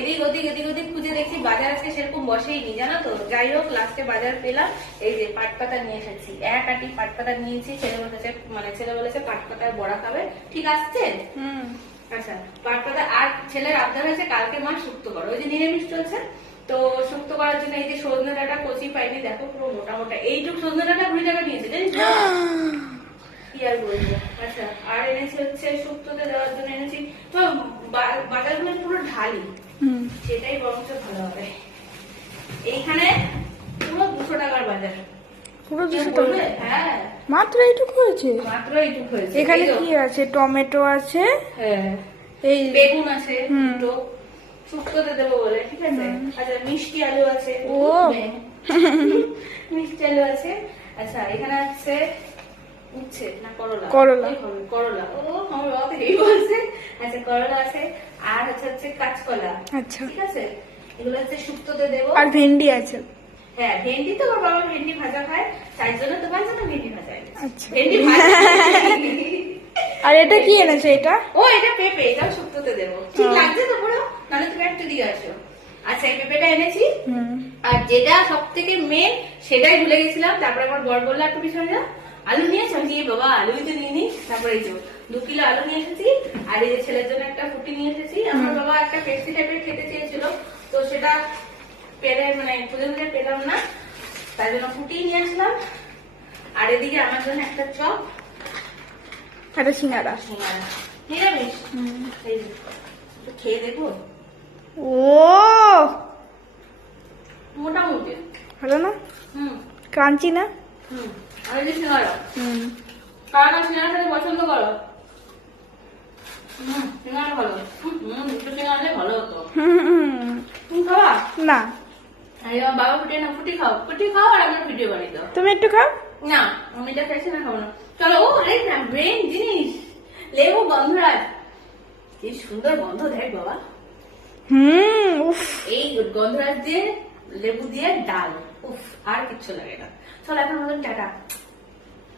এদিক ওদিক খুঁজে দেখছি বাজার আজকে সেরকম বসেইনি, জানো তো। যাই হোক, লাস্টে বাজার পেলাম। এই যে পাট পাতা নিয়ে এসেছি, এক আটি পাট পাতা নিয়েছি। ছেলে বলেছে পাট পাতার বড়া খাবে, ঠিক আসছে। আচ্ছা, পাট পাতা। আর ছেলের আবদার হয়েছে কালকে মা শুক্তো করো, ওই যে নিরামিষ চলছে তো। শুক্তো করার জন্য এই যে সজনে ডাঁটা কচি পাইনি, দেখো পুরো মোটা মোটা এইটুক সজনে ডাঁটা 20 টাকা নিয়েছে, জানিস তো? কি আর বলবো। আচ্ছা, আর এনেছি হচ্ছে শুক্তোতে দেওয়ার জন্য এনেছি তো বাজারগুলো পুরো ঢালি, সেটাই বরঞ্চ ভালো হবে। এইখানে পুরো 200 টাকার বাজার, পুরো 200 টাকা? হ্যাঁ, মাত্র এইটুকু হয়েছে? মাত্র এইটুকু হয়েছে। এখানে কি আছে? টমেটো আছে, হ্যাঁ, এই বেগুন আছে দুটো, শুক্তোতে দেবো বলে, ঠিক আছে। আচ্ছা, মিষ্টি আলু আছে, ও মিষ্টি আলু আছে। আচ্ছা, এখানে আছে উচ্ছে না করলা, করলা। ও আমার বাবা তো এই বলছে। আচ্ছা, করলা আছে। আর হচ্ছে কাঁচকলা। আচ্ছা, ঠিক আছে, এগুলো হচ্ছে শুক্তোতে দেবো। আর ভেন্ডি আছে? হ্যাঁ, ভেন্ডি তো আমার বাবা ভেন্ডি ভাজা খায়, তাই জন্য তোমার জন্য ভেন্ডি ভাজা এনেছি। আচ্ছা, ভেন্ডি ভাজা। আর এটা কি এনেছে? এটা এটা পেঁপে, এটাও শুক্তোতে দেবো, ঠিক লাগছে তো পুরো? নাহলে তুমি একটা দিয়ে আসো। আচ্ছা, এই পেঁপেটা এনেছি। আর যেটা সব থেকে মেন, সেটাই ভুলে গেছিলাম। তারপরে আমার বর বললো একটু পিছনে যা, আলু নিয়েছি। আমি বাবা আলুই তো নিয়ে নি। তারপরে এই যে 2 কিলো আলু নিয়ে এসেছি। আর এই যে ছেলের জন্য একটা ফুটি নিয়ে এসেছি। আমার বাবা একটা পেপসি টাইপের খেতে চেয়েছিল, তো সেটা পেলে খুঁজে পেলাম না, তাই জন্য ফুটি নিয়ে আসলাম। আর এদিকে আমার জন্য একটা চপ, একটা সিঙ্গারা। নিরামিষ। এই যে, একটু খেয়ে দেখো। ও মোটামুটি ভালো না? ক্রাঞ্চি না? আমি যে সিঙ্গারা, কারা সিঙ্গারা খেতে পছন্দ করো? সিঙ্গারা ভালো। দুটো সিঙ্গারা ভালো হতো। তুমি খাওয়া না? বাবা ফুটি খাও আর আমার ভিডিও বানিয়ে দাও। তুমি একটু খাও না, আমি এটা খাইছি না, খাবো না। চলো। ও আরে না, ব্রেন জিনিস, লেবু গন্ধরাজ, কি সুন্দর গন্ধ দেখ বাবা। উফ, এই গন্ধরাজ দিয়ে লেবু দিয়ে ডাল, উফ, আর কিচ্ছু লাগে না। চলো এখন বলুন টাটা।